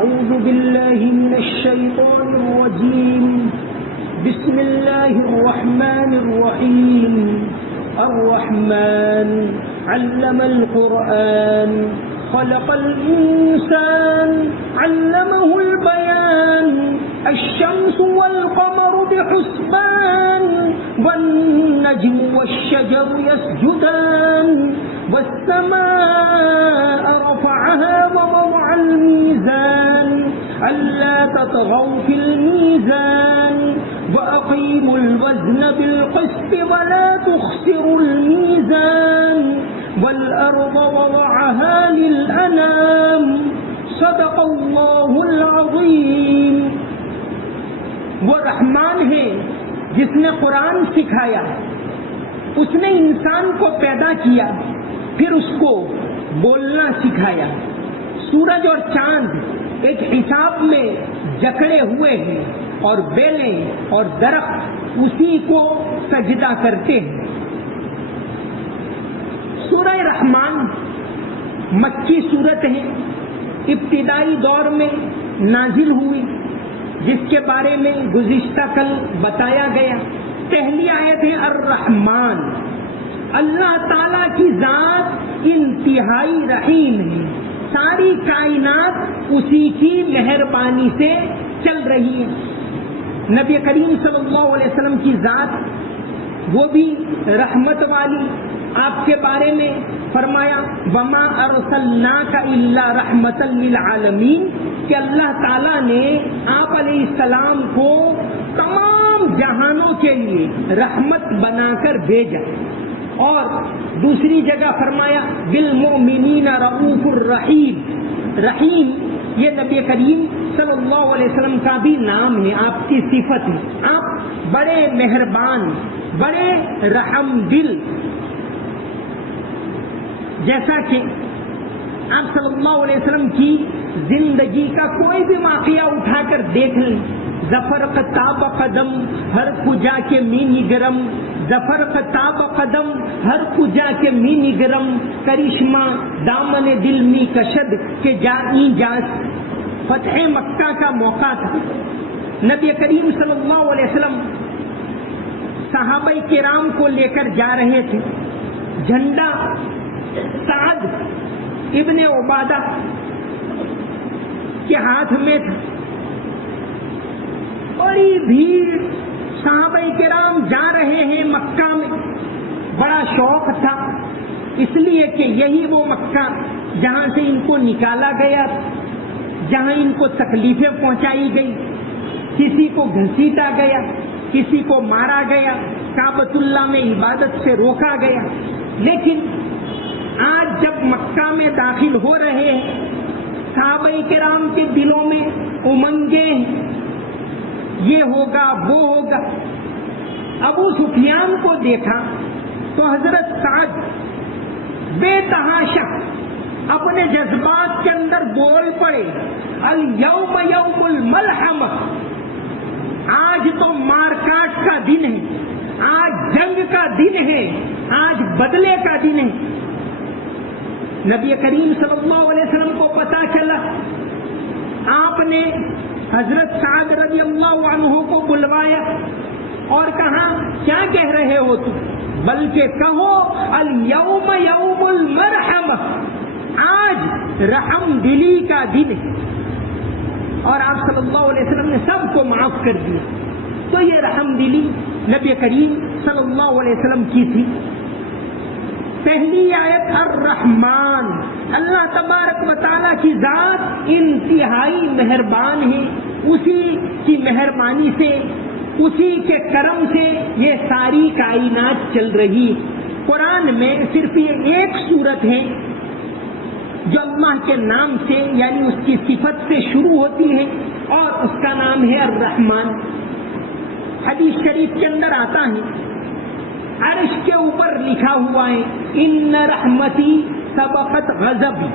أعوذ بالله من الشيطان الرجيم بسم الله الرحمن الرحيم الرحمن علم القرآن خلق الإنسان علمه البيان الشمس والقمر بحسبان والنجم والشجر يسجدان والسماء رفعها ووضع الميزان ألا تطغوا في الميزان وأقيموا الوزن بالقسط ولا تخسروا الميزان والأرض وضعها للأنام صدق اللہ العظیم. وہ رحمان ہے جس نے قرآن سکھایا، اس نے انسان کو پیدا کیا، پھر اس کو بولنا سکھایا. سورج اور چاند ایک حساب میں جکڑے ہوئے ہیں اور بیلیں اور درخت اسی کو سجدہ کرتے ہیں. سورہ رحمان مکی صورت ہے، ابتدائی دور میں نازل ہوئی، جس کے بارے میں گزشتہ کل بتایا گیا. پہلی آیت ہے الرحمن. اللہ تعالی کی ذات انتہائی رحیم ہے، ساری کائنات اسی کی مہربانی سے چل رہی ہے. نبی کریم صلی اللہ علیہ وسلم کی ذات وہ بھی رحمت والی. آپ کے بارے میں فرمایا وما ارسلناک الا رحمتا للعالمین، کہ اللہ تعالیٰ نے آپ علیہ السلام کو تمام جہانوں کے لیے رحمت بنا کر بھیجا. اور دوسری جگہ فرمایا بالمؤمنین رؤوف الرحیم. رحیم یہ نبی کریم صلی اللہ علیہ وسلم کا بھی نام ہے، آپ کی صفت ہے. آپ بڑے مہربان، بڑے رحم دل. جیسا کہ آپ صلی اللہ علیہ وسلم کی زندگی کا کوئی بھی واقعہ اٹھا کر دیکھ لیں. ظفر قطاب قدم ہر کجا کے مینی گرم، ظفر قطاب قدم ہر کجا کے مینی گرم، کرشمہ دامن دل می کشد کے جائیں جاس. فتح مکہ کا موقع تھا. نبی کریم صلی اللہ علیہ وسلم صحابہ کرام کو لے کر جا رہے تھے. جھنڈا سعد ابن عبادہ کے ہاتھ میں تھا. بڑی بھیڑ، صحابہ کرام جا رہے ہیں مکہ میں. بڑا شوق تھا، اس لیے کہ یہی وہ مکہ جہاں سے ان کو نکالا گیا، جہاں ان کو تکلیفیں پہنچائی گئی. کسی کو گھسیٹا گیا، کسی کو مارا گیا، کعبۃ اللہ میں عبادت سے روکا گیا. لیکن آج جب مکہ میں داخل ہو رہے ہیں، صحابہ کرام کے دلوں میں امنگیں، یہ ہوگا وہ ہوگا. ابو سفیان کو دیکھا تو حضرت سعد بے تحاشا اپنے جذبات کے اندر بول پڑے الیوم یوم الملحمہ. آج تو مار کاٹ کا دن ہے، آج جنگ کا دن ہے، آج بدلے کا دن ہے. نبی کریم صلی اللہ علیہ وسلم کو پتا چلا. آپ نے حضرت سعد رضی اللہ عنہ کو بلوایا اور کہا کیا کہہ رہے ہو تم؟ بلکہ کہو الیوم یوم المرحمہ، آج رحم دلی کا دن ہے. اور آپ صلی اللہ علیہ وسلم نے سب کو معاف کر دیا. تو یہ رحم دلی نبی کریم صلی اللہ علیہ وسلم کی تھی. پہلی آیت الرحمن. اللہ تبارک و تعالیٰ کی ذات انتہائی مہربان ہے. اسی کی مہربانی سے، اسی کے کرم سے یہ ساری کائنات چل رہی. قرآن میں صرف یہ ایک سورت ہے جو اللہ کے نام سے یعنی اس کی صفت سے شروع ہوتی ہے اور اس کا نام ہے الرحمن. حدیث شریف کے اندر آتا ہے عرش کے اوپر لکھا ہوا ہے ان رحمتی سبقت غضبی،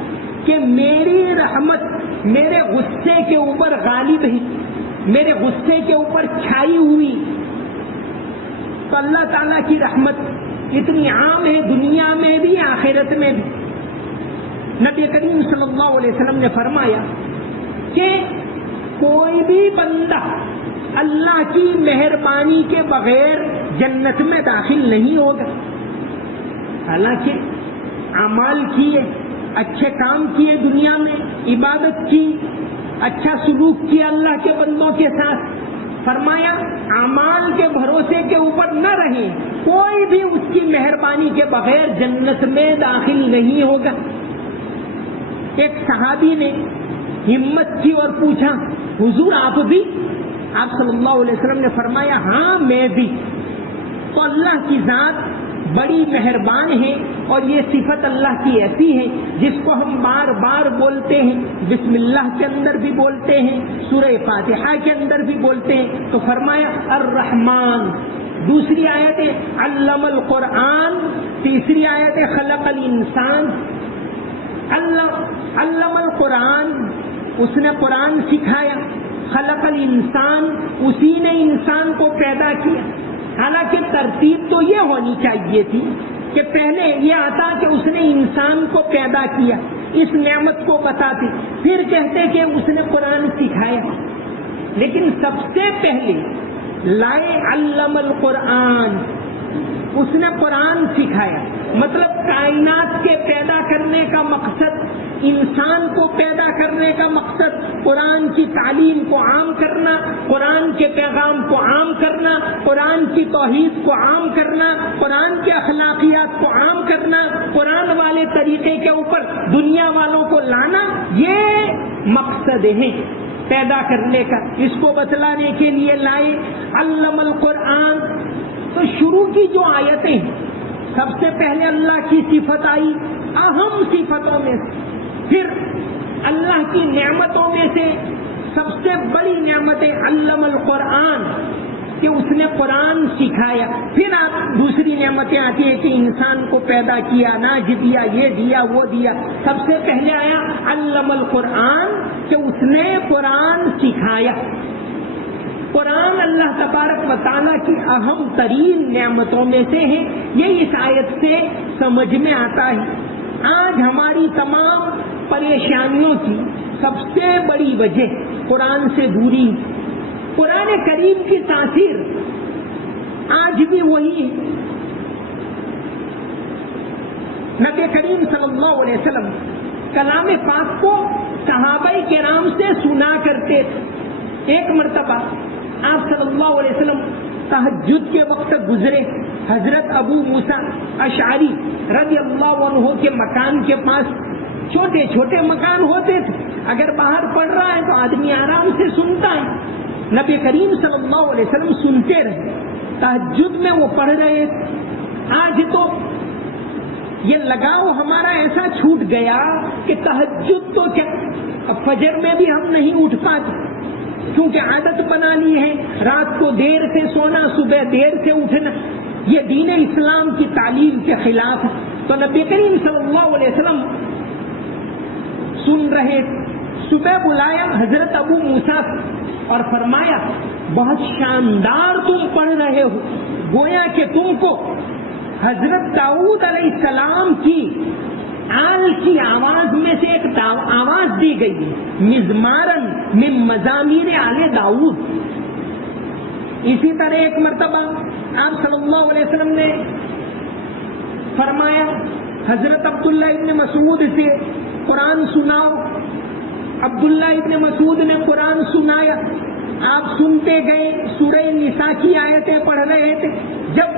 کہ میری رحمت میرے غصے کے اوپر غالب ہے، میرے غصے کے اوپر چھائی ہوئی. تو اللہ تعالیٰ کی رحمت اتنی عام ہے دنیا میں بھی آخرت میں بھی. نبی کریم صلی اللہ علیہ وسلم نے فرمایا کہ کوئی بھی بندہ اللہ کی مہربانی کے بغیر جنت میں داخل نہیں ہوگا. حالانکہ اعمال کیے، اچھے کام کیے، دنیا میں عبادت کی، اچھا سلوک کیا اللہ کے بندوں کے ساتھ، فرمایا اعمال کے بھروسے کے اوپر نہ رہے، کوئی بھی اس کی مہربانی کے بغیر جنت میں داخل نہیں ہوگا. ایک صحابی نے ہمت کی اور پوچھا، حضور آپ بھی؟ آپ صلی اللہ علیہ وسلم نے فرمایا ہاں میں بھی. تو اللہ کی ذات بڑی مہربان ہے، اور یہ صفت اللہ کی ایسی ہے جس کو ہم بار بار بولتے ہیں، بسم اللہ کے اندر بھی بولتے ہیں، سورہ فاتحہ کے اندر بھی بولتے ہیں. تو فرمایا الرحمن، دوسری آیت ہے علم القرآن، تیسری آیت ہے خلق الانسان. علم القرآن، اس نے قرآن سکھایا، خلق الانسان، اسی نے انسان کو پیدا کیا. حالانکہ ترتیب تو یہ ہونی چاہیے تھی کہ پہلے یہ آتا کہ اس نے انسان کو پیدا کیا، اس نعمت کو بتاتے، پھر کہتے کہ اس نے قرآن سکھایا. لیکن سب سے پہلے لائے علم القرآن، اس نے قرآن سکھایا. مطلب کائنات کے پیدا کرنے کا مقصد، انسان کو پیدا کرنے کا مقصد قرآن کی تعلیم کو عام کرنا، قرآن کے پیغام کو عام کرنا، قرآن کی توحید کو عام کرنا، قرآن کے اخلاقیات کو عام کرنا، قرآن والے طریقے کے اوپر دنیا والوں کو لانا، یہ مقصد ہے پیدا کرنے کا. اس کو بتلانے کے لیے لائے علم القرآن. تو شروع کی جو آیتیں سب سے پہلے اللہ کی صفت آئی، اہم صفتوں میں سے. پھر اللہ کی نعمتوں میں سے سب سے بڑی نعمت علم القرآن، کہ اس نے قرآن سکھایا. پھر آپ دوسری نعمتیں آتی ہیں کہ انسان کو پیدا کیا، اناج دیا، یہ دیا، وہ دیا. سب سے پہلے آیا علم القرآن، کہ اس نے قرآن سکھایا. قرآن اللہ تبارک و تعالیٰ کی اہم ترین نعمتوں میں سے ہے. یہ اس آیت سے سمجھ میں آتا ہے. آج ہماری تمام پریشانیوں کی سب سے بڑی وجہ قرآن سے دوری. قرآن کریم کی تاثیر آج بھی وہی ہے. نبی کریم صلی اللہ علیہ وسلم کلام پاک کو صحابہ کرام سے سنا کرتے تھے. ایک مرتبہ آپ صلی اللہ علیہ وسلم تہجد کے وقت گزرے. حضرت ابو موسیٰ اشعری رضی اللہ عنہ کے مکان کے پاس چھوٹے چھوٹے مکان ہوتے تھے. اگر باہر پڑھ رہا ہے تو آدمی آرام سے سنتا ہے. نبی کریم صلی اللہ علیہ وسلم سنتے رہے. تہجد میں وہ پڑھ رہے تھے. آج تو یہ لگاؤ ہمارا ایسا چھوٹ گیا کہ تہجد تو کیا، اب فجر میں بھی ہم نہیں اٹھ پاتے، کیونکہ عادت بنا لی ہے رات کو دیر سے سونا، صبح دیر سے اٹھنا. یہ دین اسلام کی تعلیم کے خلاف ہے. تو نبی کریم صلی اللہ علیہ وسلم سن رہے. صبح بلایا حضرت ابو موسیٰ اور فرمایا بہت شاندار تم پڑھ رہے ہو، گویا کہ تم کو حضرت داؤد علیہ السلام کی آل کی آواز میں سے ایک آواز دی گئی، مزمارن من مزامیر آل داؤد. اسی طرح ایک مرتبہ آپ صلی اللہ علیہ وسلم نے فرمایا حضرت عبداللہ ابن مسعود سے قرآن سناؤ. عبداللہ ابن مسعود نے قرآن سنایا. آپ سنتے گئے، سورہ نساء کی آیتیں پڑھ رہے تھے. جب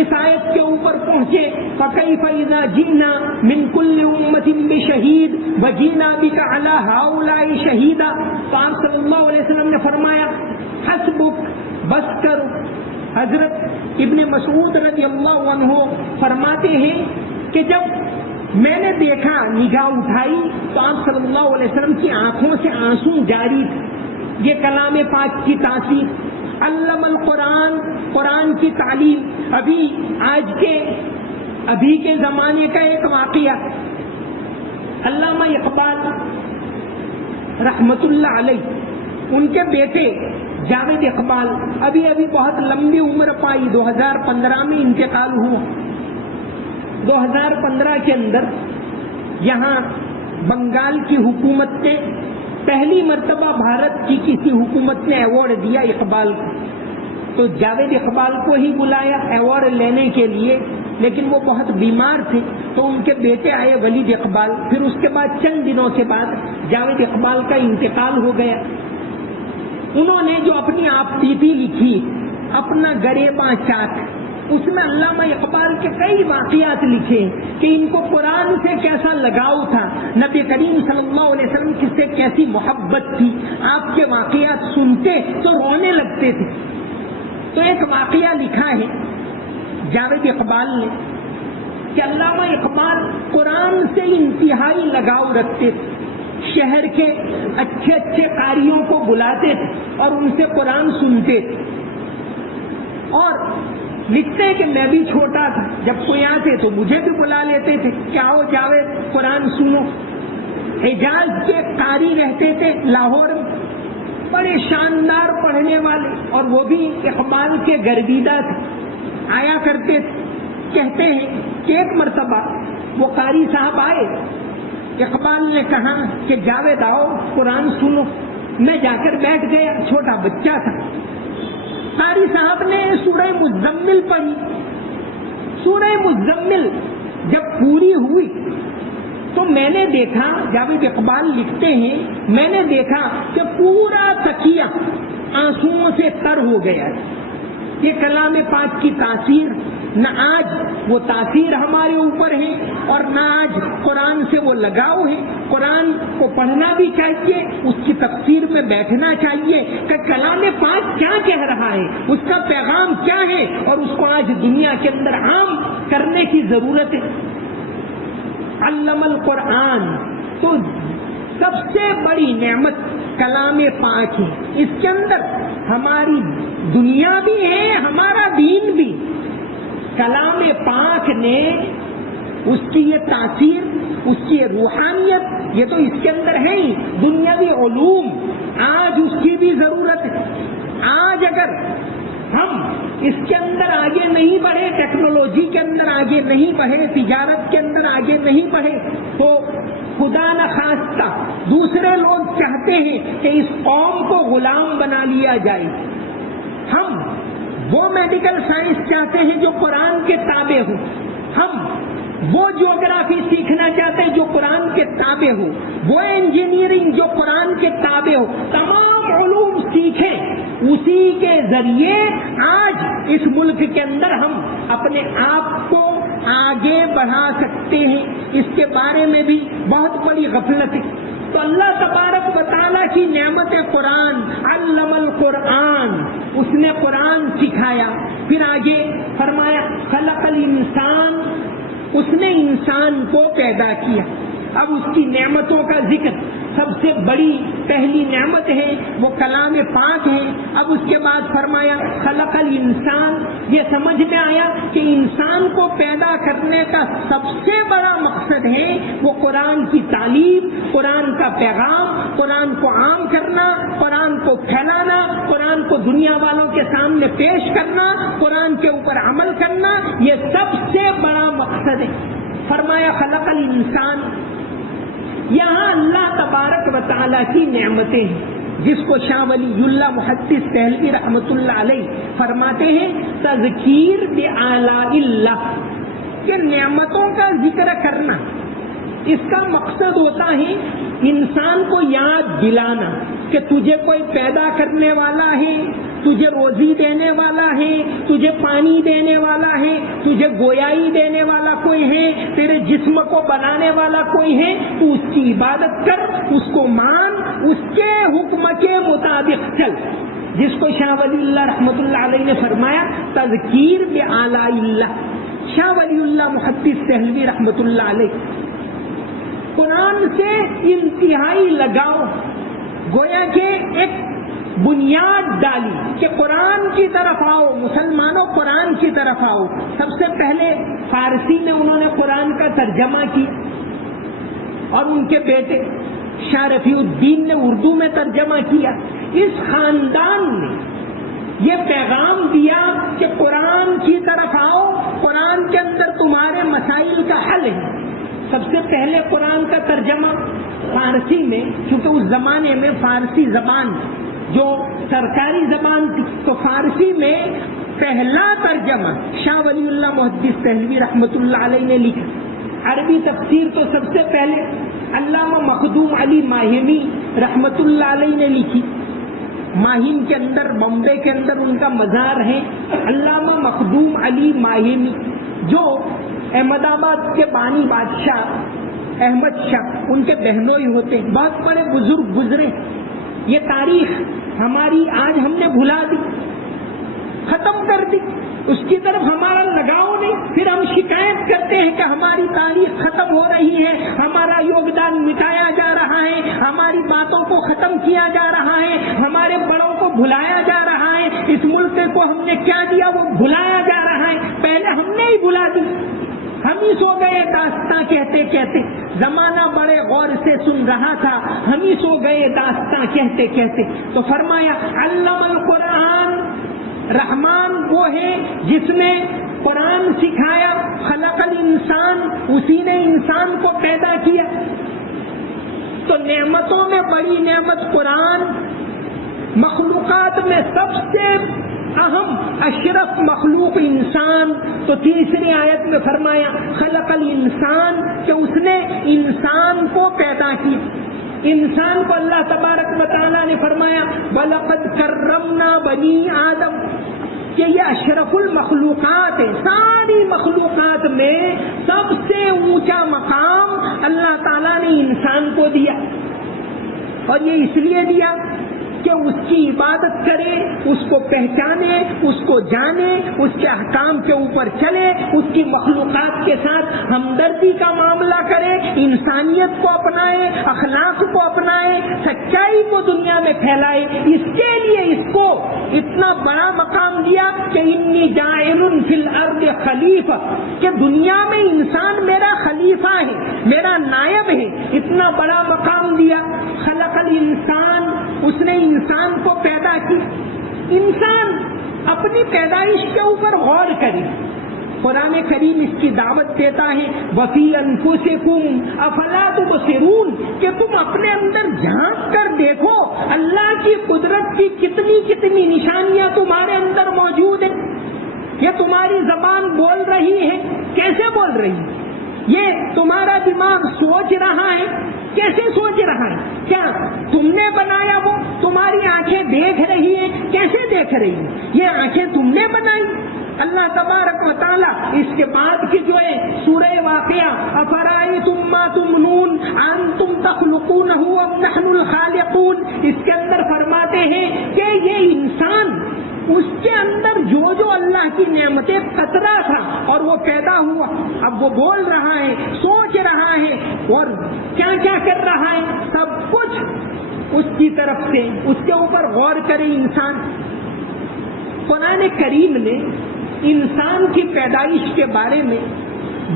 اس آیت کے اوپر پہنچے فَكَيْفَ إِذَا جِئْنَا مِنْ كُلِّ أُمَّةٍ بِشَهِيدٍ وَجِئْنَا بِكَ عَلَى هَؤُلَاءِ شَهِيدًا. تو آپ صلی اللہ علیہ وسلم نے فرمایا حسبک، بس کر. حضرت ابن مسعود رضی اللہ عنہ فرماتے ہیں کہ جب میں نے دیکھا، نگاہ اٹھائی تو آپ صلی اللہ علیہ وسلم کی آنکھوں سے آنسو جاری تھے. یہ کلام پاک کی تاثیر. علم القرآن، قرآن کی تعلیم. ابھی کے زمانے کا ایک واقعہ، علامہ اقبال رحمت اللہ علیہ، ان کے بیٹے جاوید اقبال ابھی بہت لمبی عمر پائی، 2015 میں انتقال ہوا. 2015 کے اندر یہاں بنگال کی حکومت نے پہلی مرتبہ بھارت کی کسی حکومت نے ایوارڈ دیا اقبال کو، تو جاوید اقبال کو ہی بلایا ایوارڈ لینے کے لیے، لیکن وہ بہت بیمار تھے تو ان کے بیٹے آئے ولید اقبال، پھر اس کے بعد چند دنوں کے بعد جاوید اقبال کا انتقال ہو گیا۔ انہوں نے جو اپنی آپتیتی لکھی، اپنا گریباں چاک، اس میں علامہ اقبال کے کئی واقعات لکھے کہ ان کو قرآن سے کیسا لگاؤ تھا، نبی کریم صلی اللہ علیہ وسلم سے کیسی محبت تھی، آپ کے واقعات سنتے تو رونے لگتے تھے۔ تو ایک واقعہ لکھا ہے جاوید اقبال نے کہ علامہ اقبال قرآن سے انتہائی لگاؤ رکھتے تھے، شہر کے اچھے اچھے قاریوں کو بلاتے تھے اور ان سے قرآن سنتے تھے، اور لکھتے ہیں کہ میں بھی چھوٹا تھا، جب کوئی آتے تو مجھے بھی بلا لیتے تھے کہ آؤ جاوید قرآن سنو۔ حجاز کے قاری رہتے تھے لاہور میں، بڑے شاندار پڑھنے والے، اور وہ بھی اقبال کے گرویدہ تھے، آیا کرتے تھے۔ کہتے ہیں کہ ایک مرتبہ وہ قاری صاحب آئے، اقبال نے کہا کہ جاوید آؤ قرآن سنو، میں جا کر بیٹھ گیا، چھوٹا بچہ تھا۔ قاری صاحب نے سورہ مزمل پڑھی، سورہ مزمل جب پوری ہوئی تو میں نے دیکھا، جاوید اقبال لکھتے ہیں، میں نے دیکھا کہ پورا تکیہ آنسوؤں سے تر ہو گیا۔ یہ کلام پاک کی تاثیر، نہ آج وہ تاثیر ہمارے اوپر ہے اور نہ آج قرآن سے وہ لگاؤ ہے۔ قرآن کو پڑھنا بھی چاہیے، اس کی تفسیر میں بیٹھنا چاہیے کہ کلام پاک کیا کہہ رہا ہے، اس کا پیغام کیا ہے، اور اس کو آج دنیا کے اندر عام کرنے کی ضرورت ہے۔ علم القرآن، تو سب سے بڑی نعمت کلام پاک ہے، اس کے اندر ہماری دنیا بھی ہے، ہمارا دین بھی۔ کلام پاک نے اس کی یہ تاثیر، اس کی یہ روحانیت، یہ تو اس کے اندر ہے ہی۔ دنیاوی علوم آج اس کی بھی ضرورت ہے۔ آج اگر ہم اس کے اندر آگے نہیں بڑھے، ٹیکنالوجی کے اندر آگے نہیں بڑھے، تجارت کے اندر آگے نہیں بڑھے، تو خدا نخواستہ دوسرے لوگ چاہتے ہیں کہ اس قوم کو غلام بنا لیا جائے۔ ہم وہ میڈیکل سائنس چاہتے ہیں جو قرآن کے تابع ہو، ہم وہ جیوگرافی سیکھنا چاہتے ہیں جو قرآن کے تابع ہو، وہ انجینئرنگ جو قرآن کے تابع ہو، تمام علوم سیکھیں۔ اسی کے ذریعے آج اس ملک کے اندر ہم اپنے آپ کو آگے بڑھا سکتے ہیں۔ اس کے بارے میں بھی بہت بڑی غفلت ہے۔ تو اللہ تبارک و تعالیٰ کی نعمت قرآن، علم القرآن، اس نے قرآن سکھایا۔ پھر آگے فرمایا خلق الانسان، اس نے انسان کو پیدا کیا۔ اب اس کی نعمتوں کا ذکر، سب سے بڑی پہلی نعمت ہے وہ کلام پاک ہے۔ اب اس کے بعد فرمایا خلق الانسان، یہ سمجھ میں آیا کہ انسان کو پیدا کرنے کا سب سے بڑا مقصد ہے وہ قرآن کی تعلیم، قرآن کا پیغام، قرآن کو عام کرنا، قرآن کو پھیلانا، قرآن کو دنیا والوں کے سامنے پیش کرنا، قرآن کے اوپر عمل کرنا، یہ سب سے بڑا مقصد ہے۔ فرمایا خلق الانسان، یہاں اللہ تبارک و تعالیٰ کی نعمتیں ہیں، جس کو شاہ ولی اللہ محدث دہلوی رحمۃ اللہ علیہ فرماتے ہیں تذکیر بآلاء اللہ، کہ نعمتوں کا ذکر کرنا، اس کا مقصد ہوتا ہے انسان کو یاد دلانا کہ تجھے کوئی پیدا کرنے والا ہے، تجھے روزی دینے والا ہے، تجھے پانی دینے والا ہے، تجھے گویائی دینے والا کوئی ہے، تیرے جسم کو بنانے والا کوئی ہے، تو اس کی عبادت کر، اس کو مان، اس کے حکم کے مطابق چل، جس کو شاہ ولی اللہ رحمۃ اللہ علیہ نے فرمایا تذکیر بآلاء اللہ۔ شاہ ولی اللہ محدث دہلوی رحمۃ اللہ علیہ قرآن سے انتہائی لگاؤ، گویا کہ ایک بنیاد ڈالی کہ قرآن کی طرف آؤ، مسلمانوں قرآن کی طرف آؤ۔ سب سے پہلے فارسی میں انہوں نے قرآن کا ترجمہ کیا اور ان کے بیٹے شاہ رفیع الدین نے اردو میں ترجمہ کیا۔ اس خاندان نے یہ پیغام دیا کہ قرآن کی طرف آؤ، قرآن کے اندر تمہارے مسائل کا حل ہے، سب سے پہلے قرآن کا ترجمہ فارسی میں، کیونکہ اس زمانے میں فارسی زبان جو سرکاری زبان تھی، تو فارسی میں پہلا ترجمہ شاہ ولی اللہ محدث دہلوی رحمۃ اللہ علیہ نے لکھا. عربی تفسیر تو سب سے پہلے علامہ مخدوم علی ماہمی رحمۃ اللہ علیہ نے لکھی. ماہیم کے اندر، بمبے کے اندر ان کا مزار ہے. علامہ مخدوم علی ماہمی جو احمد آباد کے بانی بادشاہ احمد شاہ ان کے بہنوئی ہوتے ہیں، بہت بڑے بزرگ گزرے. یہ تاریخ ہماری آج ہم نے بھلا دی، ختم کر دی، اس کی طرف ہمارا لگاؤ نہیں. پھر ہم شکایت کرتے ہیں کہ ہماری تاریخ ختم ہو رہی ہے، ہمارا یوگدان مٹایا جا رہا ہے، ہماری باتوں کو ختم کیا جا رہا ہے، ہمارے بڑوں کو بھلایا جا رہا ہے، اس ملک کو ہم نے کیا دیا وہ بھلایا جا رہا ہے. پہلے ہم نے ہی بھلا دی، ہم ہی سو گئے داستاں کہتے کہتے. زمانہ بڑے غور سے سن رہا تھا، ہم ہی سو گئے داستاں کہتے کہتے. تو فرمایا علم القرآن، رحمان وہ ہے جس نے قرآن سکھایا. خلق الانسان، اسی نے انسان کو پیدا کیا. تو نعمتوں میں بڑی نعمت قرآن، مخلوقات میں سب سے اہم اشرف مخلوق انسان. تو تیسری آیت میں فرمایا خلق الانسان، کہ اس نے انسان کو پیدا کیا. انسان کو اللہ تبارک و تعالیٰ نے فرمایا وَلَقَدْ كَرَّمْنَا بَنِي آدم، کہ یہ اشرف المخلوقات ہے. ساری مخلوقات میں سب سے اونچا مقام اللہ تعالیٰ نے انسان کو دیا. اور یہ اس لیے دیا کہ اس کی عبادت کرے، اس کو پہچانے، اس کو جانے، اس کے احکام کے اوپر چلے، اس کی مخلوقات کے ساتھ ہمدردی کا معاملہ کرے، انسانیت کو اپنائے، اخلاق کو اپنائے، سچائی کو دنیا میں پھیلائے. اس کے لیے اس کو اتنا بڑا مقام دیا کہ انی جاعل فی الارض خلیفہ، کہ دنیا میں انسان میرا خلیفہ ہے، میرا نائب ہے. اتنا بڑا مقام دیا. خلق الانسان، اس نے انسان کو پیدا کی. انسان اپنی پیدائش کے اوپر غور کرے. قرآن کریم اس کی دعوت دیتا ہے وَفِي أَنفُسِكُمْ أَفَلَا تُبْصِرُونَ، کہ تم اپنے اندر جھانک کر دیکھو اللہ کی قدرت کی کتنی کتنی نشانیاں تمہارے اندر موجود ہیں. یہ تمہاری زبان بول رہی ہے، کیسے بول رہی ہے؟ یہ تمہارا دماغ سوچ رہا ہے، کیسے سوچ رہا ہے؟ کیا تم نے بنایا وہ؟ تمہاری آنکھیں دیکھ رہی ہیں، کیسے دیکھ رہی ہیں؟ یہ آنکھیں تم نے بنائی. اللہ تبارک و تعالیٰ اس کے بعد کی جو ہے سورہ واقعہ افرأیتم ما تمنون انتم تخلقونہ ام نحن الخالقون، اس کے اندر فرماتے ہیں کہ یہ انسان، اس کے اندر جو جو اللہ کی نعمتیں قطرہ تھا اور وہ پیدا ہوا، اب وہ بول رہا ہے، سوچ رہا ہے اور کیا کیا کر رہا ہے، سب کچھ اس کی طرف سے. اس کے اوپر غور کرے انسان. قرآن کریم نے انسان کی پیدائش کے بارے میں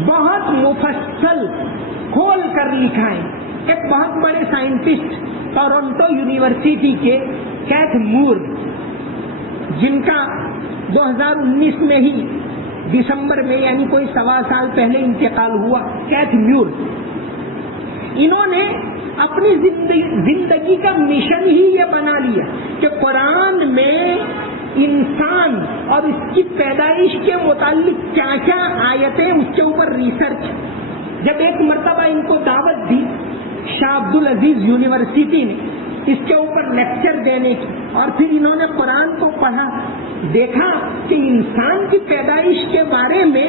بہت مفصل کھول کر لکھا ہے. ایک بہت بڑے سائنٹسٹ ٹورنٹو یونیورسٹی کے کیتھ مور، جن کا 2019 میں ہی دسمبر میں، یعنی کوئی 1.25 سال پہلے انتقال ہوا، کیتھ مور، انہوں نے اپنی زندگی کا مشن ہی یہ بنا لیا کہ قرآن میں انسان اور اس کی پیدائش کے متعلق کیا کیا آیتیں، اس کے اوپر ریسرچ. جب ایک مرتبہ ان کو دعوت دی شاہ عبد العزیز یونیورسٹی نے اس کے اوپر لیکچر دینے کی، اور پھر انہوں نے قرآن کو پڑھا، دیکھا کہ انسان کی پیدائش کے بارے میں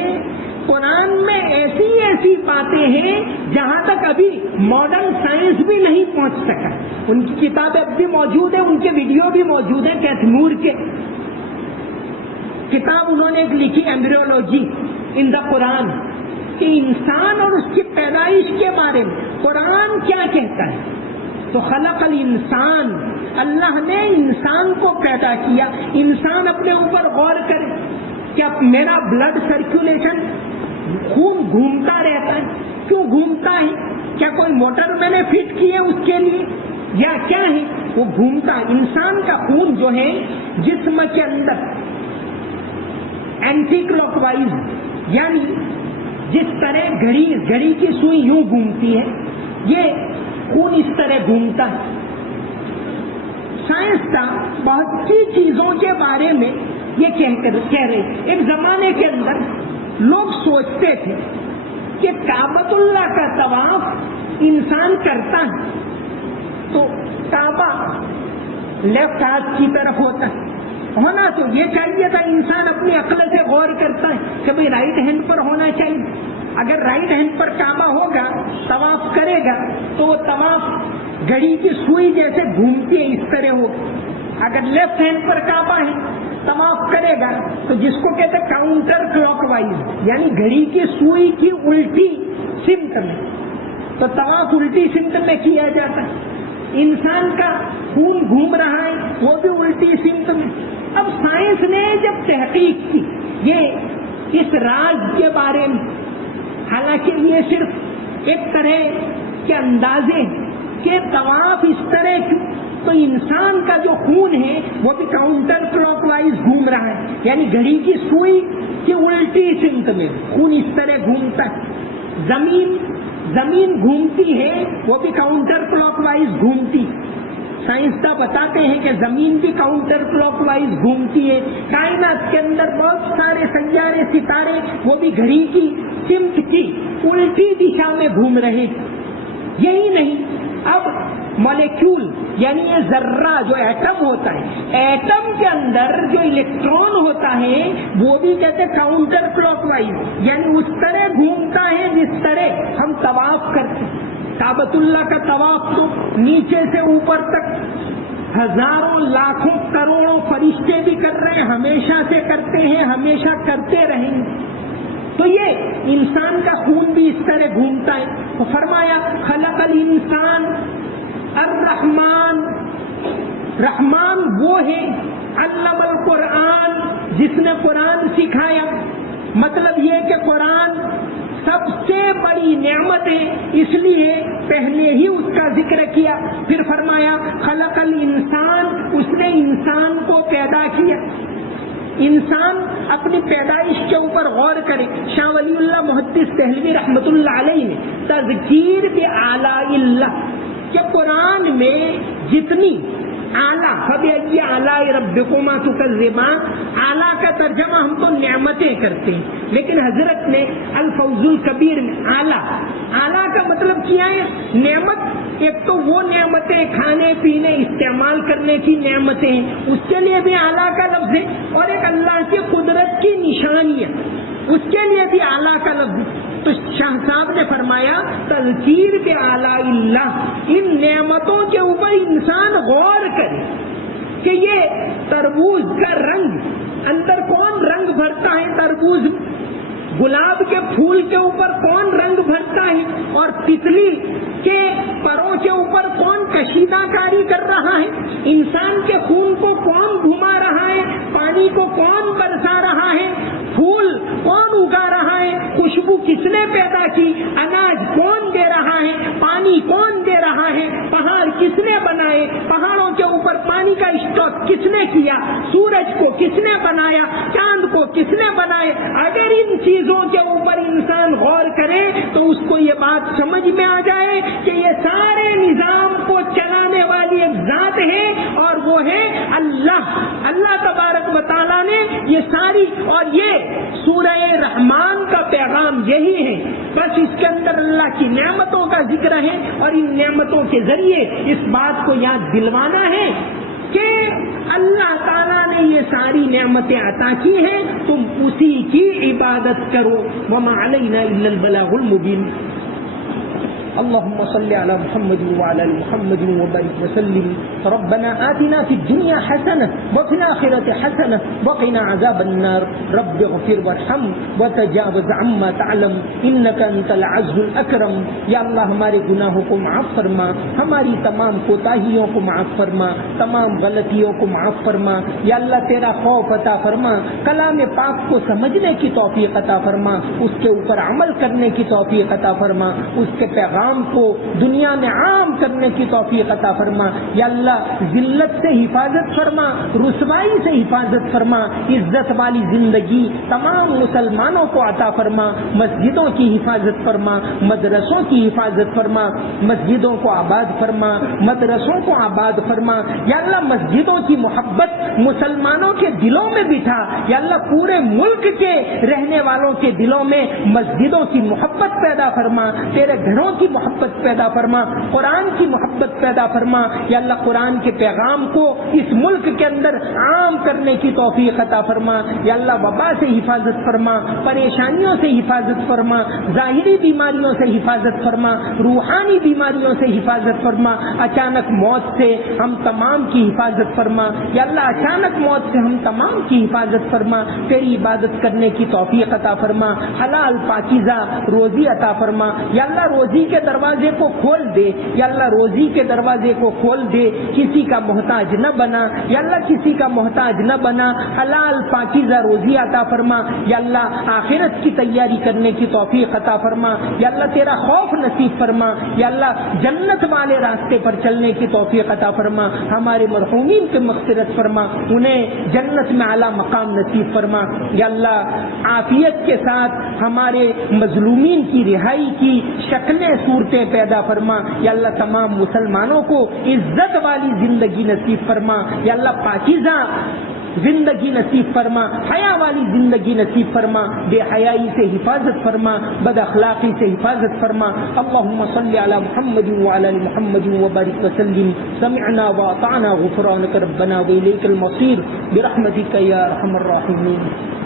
قرآن میں ایسی ایسی باتیں ہیں جہاں تک ابھی ماڈرن سائنس بھی نہیں پہنچ سکا. ان کی کتابیں اب بھی موجود ہیں، ان کے ویڈیو بھی موجود ہیں. کیتھ مور کے کتاب انہوں نے ایک لکھی ایمبریولوجی ان دا قرآن، کہ انسان اور اس کی پیدائش کے بارے میں قرآن کیا کہتا ہے. تو خلق الانسان، اللہ نے انسان کو پیدا کیا. انسان اپنے اوپر غور کرے، کیا میرا بلڈ سرکولیشن، خون گھومتا رہتا ہے؟ کیوں گھومتا ہے؟ کیا کوئی موٹر میں نے فٹ کی ہے اس کے لیے یا کیا ہے؟ وہ گھومتا ہے. انسان کا خون جو ہے جسم کے اندر اینٹی کلاک وائز، یعنی جس طرح گھڑی کی سوئی یوں گھومتی ہے، یہ خون اس طرح گھومتا ہے۔ سائنسداں بہت سی چیزوں کے بارے میں یہ کہہ رہے، ایک زمانے کے اندر لوگ سوچتے تھے کہ کعبۃ اللہ کا طواف انسان کرتا ہے تو کعبہ لیفٹ ہاتھ کی طرف ہوتا ہے، ہونا تو یہ چاہیے تھا، انسان اپنی عقل سے غور کرتا ہے کہ بھئی رائٹ ہینڈ پر ہونا چاہیے، اگر رائٹ ہینڈ پر کعبہ ہوگا طواف کرے گا تو وہ طواف گھڑی کی سوئی جیسے گھومتی ہے اس طرح ہو، اگر لیفٹ ہینڈ پر کعبہ ہے طواف کرے گا تو جس کو کہتے ہیں کاؤنٹر کلاک وائز، یعنی گھڑی کی سوئی کی الٹی سمت میں، تو طواف الٹی سمت میں کیا جاتا ہے۔ انسان کا خون گھوم رہا ہے وہ بھی الٹی سمت میں۔ اب سائنس نے جب تحقیق کی یہ اس راز کے بارے میں، حالانکہ یہ صرف ایک طرح کے اندازے کہ طواف اس طرح کیوں، تو انسان کا جو خون ہے وہ بھی کاؤنٹر کلاک وائز گھوم رہا ہے، یعنی گھڑی کی سوئی کی الٹی سمت میں خون اس طرح گھومتا ہے۔ زمین گھومتی ہے وہ بھی کاؤنٹر کلاک وائز گھومتی، سائنسداں بتاتے ہیں کہ زمین بھی کاؤنٹر کلاک وائز گھومتی ہے، کائنات کے اندر بہت سارے سیارے ستارے وہ بھی گھڑی کی سمت کی الٹی دشا میں گھوم رہے۔ یہی نہیں، اب مالیکیول یعنی یہ ذرہ جو ایٹم ہوتا ہے، ایٹم کے اندر جو الیکٹران ہوتا ہے وہ بھی کہتے ہیں کاؤنٹر کلاک وائز، یعنی اس طرح گھومتا ہے جس طرح ہم طواف کرتے ہیں۔ کعبۃ اللہ کا طواف تو نیچے سے اوپر تک ہزاروں لاکھوں کروڑوں فرشتے بھی کر رہے ہیں، ہمیشہ سے کرتے ہیں، ہمیشہ کرتے رہیں گے۔ تو یہ انسان کا خون بھی اس طرح گھومتا ہے۔ تو فرمایا خلق الانسان الرحمن، رحمان وہ ہے علم القرآن جس نے قرآن سکھایا، مطلب یہ کہ قرآن سب سے بڑی نعمت ہے، اس لیے پہلے ہی اس کا ذکر کیا، پھر فرمایا خلق الانسان، اس نے انسان کو پیدا کیا۔ انسان اپنی پیدائش کے اوپر غور کرے۔ شاہ ولی اللہ محدث دہلوی رحمت اللہ علیہ نے تذکیر بآلاء اللہ کہ قرآن میں جتنی اعلیٰ فبأي آلاء ربكما تكذبان، اعلیٰ کا ترجمہ ہم تو نعمتیں کرتے ہیں، لیکن حضرت نے الفوز الکبیر میں اعلیٰ کا مطلب کیا ہے نعمت، ایک تو وہ نعمتیں کھانے پینے استعمال کرنے کی نعمتیں ہیں، اس کے لیے بھی اعلیٰ کا لفظ ہے، اور ایک اللہ کی قدرت کی نشانیاں، اس کے لیے بھی اعلیٰ کا لفظ ہے۔ تو شاہ صاحب نے فرمایا تذکیر بآلاء اللہ، ان نعمتوں کے اوپر انسان غور کرے کہ یہ تربوز کا رنگ، اندر کون رنگ بھرتا ہے تربوز، گلاب کے پھول کے اوپر کون رنگ بھرتا ہے، اور تتلی کے پروں کے اوپر کون کشیدہ کاری کر رہا ہے، انسان کے خون کو کون گھما رہا ہے، پانی کو کون برسا رہا ہے، پھول کون اگا رہا ہے، خوشبو کس نے پیدا کی، اناج کون دے رہا ہے، پانی کون دے رہا ہے، پہاڑ کس نے بنائے، پہاڑوں کے اوپر پانی کا اسٹاک کس نے کیا، سورج کو کس نے بنایا، چاند کو کس نے بنائے، اگر ان چیزوں کے اوپر انسان غور کرے تو اس کو یہ بات سمجھ میں آ جائے کہ یہ سارے نظام کو چلانے والی ایک ذات ہے اور وہ ہے اللہ تبارک و تعالیٰ نے یہ ساری، اور یہ سورہ رحمان کا پیغام یہی ہے، بس اس کے اندر اللہ کی نعمتوں کا ذکر ہے، اور ان نعمتوں کے ذریعے اس بات کو یاد دلوانا ہے کہ اللہ تعالیٰ نے یہ ساری نعمتیں عطا کی ہیں، تم اسی کی عبادت کرو، وما علینا الا البلاغ المبین۔ اللهم صل على محمد وعلى ال محمد وبارك وسلم۔ ربنا آتنا في الدنيا حسنة وفي الآخرة حسنة وقنا عذاب النار۔ رب اغفر وارحم وتجاوز عما تعلم إنك أنت العز الأكرم۔ یا اللہ ہمارے گناہوں کو معاف فرما، ہماری تمام کوتاہیوں کو معاف فرما، تمام غلطیوں کو معاف فرما۔ یا اللہ تیرا خوف عطا فرما، کلام پاک کو سمجھنے کی توفیق عطا فرما، اس کے اوپر عمل کرنے کی توفیق عطا فرما، اس کے پیغام پیغام کو دنیا میں عام کرنے کی توفیق عطا فرما. یا اللہ ذلت سے حفاظت فرما, رسوائی سے حفاظت فرما, عزت والی زندگی تمام مسلمانوں کو عطا فرما. مسجدوں کی حفاظت فرما, مدرسوں کی حفاظت فرما, مسجدوں کو آباد فرما, مدرسوں کو آباد فرما. یا اللہ مسجدوں کی محبت مسلمانوں کے دلوں میں بٹھا. یا اللہ پورے ملک کے رہنے والوں کے دلوں میں مسجدوں کی محبت پیدا فرما, تیرے گھروں کی محبت پیدا فرما, قرآن کی محبت پیدا فرما. یا اللہ قرآن کے پیغام کو اس ملک کے اندر عام کرنے کی توفیق عطا فرما. یا اللہ وبا سے حفاظت فرما, پریشانیوں سے حفاظت فرما, ظاہری بیماریوں سے حفاظت فرما, روحانی بیماریوں سے حفاظت فرما, اچانک موت سے ہم تمام کی حفاظت فرما. یا اللہ اچانک موت سے ہم تمام کی حفاظت فرما. تیری عبادت کرنے کی توفیق عطا فرما, حلال پاکیزہ روزی عطا فرما. یا اللہ روزی کے دروازے کو کھول دے. یا اللہ روزی کے دروازے کو کھول دے, کسی کا محتاج نہ بنا. یا اللہ کسی کا محتاج نہ بنا, حلال پاکیزہ روزی عطا فرما. یا اللہ آخرت کی تیاری کرنے کی توفیق عطا فرما. یا اللہ تیرا خوف نصیب فرما. یا اللہ جنت والے راستے پر چلنے کی توفیق عطا فرما. ہمارے مرحومین کی مغفرت فرما, انہیں جنت میں اعلیٰ مقام نصیب فرما. یا اللہ عافیت کے ساتھ ہمارے مظلومین کی رہائی کی شکلیں صورتیں پیدا فرما. یا اللہ تمام مسلمانوں کو عزت والی زندگی نصیب فرما. یا اللہ پاکیزہ زندگی نصیب فرما, حیا والی زندگی نصیب فرما, بے حیائی سے حفاظت فرما, بد اخلاقی سے حفاظت فرما. اللهم صل على محمد وعلى ال محمد وبارك وسلم. سمعنا واطعنا غفرانك ربنا واليك المصير برحمتك يا ارحم الراحمين.